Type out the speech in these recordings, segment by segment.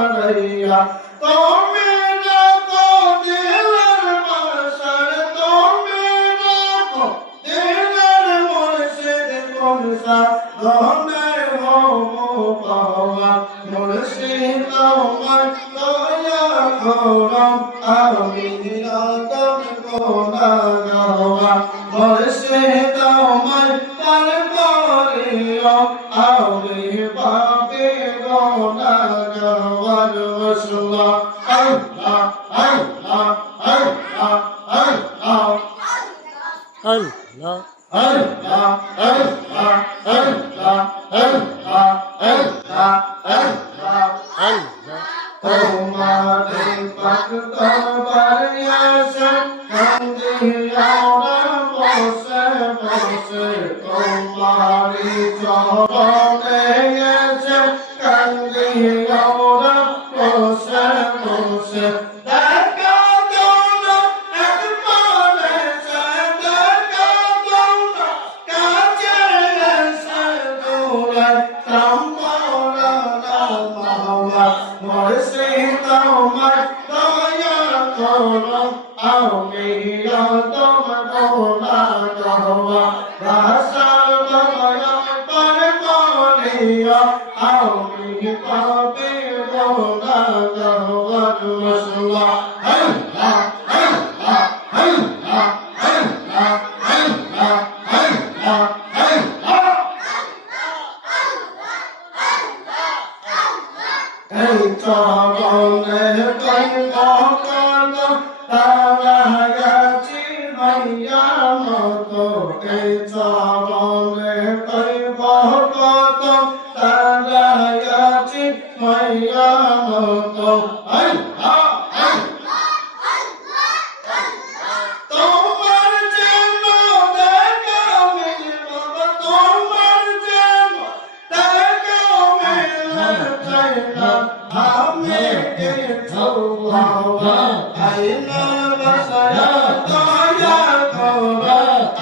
रैया तो मेरा को दिलर मशर तो मेरा को दिलर मुर्शिद कौन सा दोने हो मुबावा मुर्शिद मन दया करो आमीना तुम को ना गवा मुर्शिद मन पर करियो आमी बाबे गोना गवर वसला अल्लाह अल्लाह अल्लाह अल्लाह Allah Allah, Allah, Allah, Allah, Allah, Allah. Allah तुम्हारे भक्त बरियासन कंदियारा बोसे बोसे तुम्हारी चौबे ऐसे कंदियारा बोसे बोसे देखा दोनों एक पाले से देखा दोनों काचे से दूर तंबोरा नामा मुर्शिद मन दया करो आमीना तुम को ना गवा रसल दया पर करियो आमी पापी को ना गवा रसला अल्लाह अल्लाह अल्लाह अल्लाह अल्लाह अल्लाह अल्लाह এই চরণে কইল তারা গেছি মাইয়া মতো এই চরণে কইব কত তারা গেছি মাইয়া মতো আল্লাহ তোমার জন্য দেখা মিলব তোমার জন্য দেখা মিলব আমি হাওয়া আইনা বসায়া দয়া করো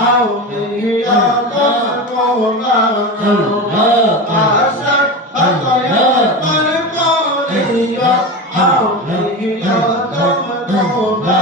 আউলিয়া কোনা করো আশা দয়া কর করিয়া আউলিয়া কোনা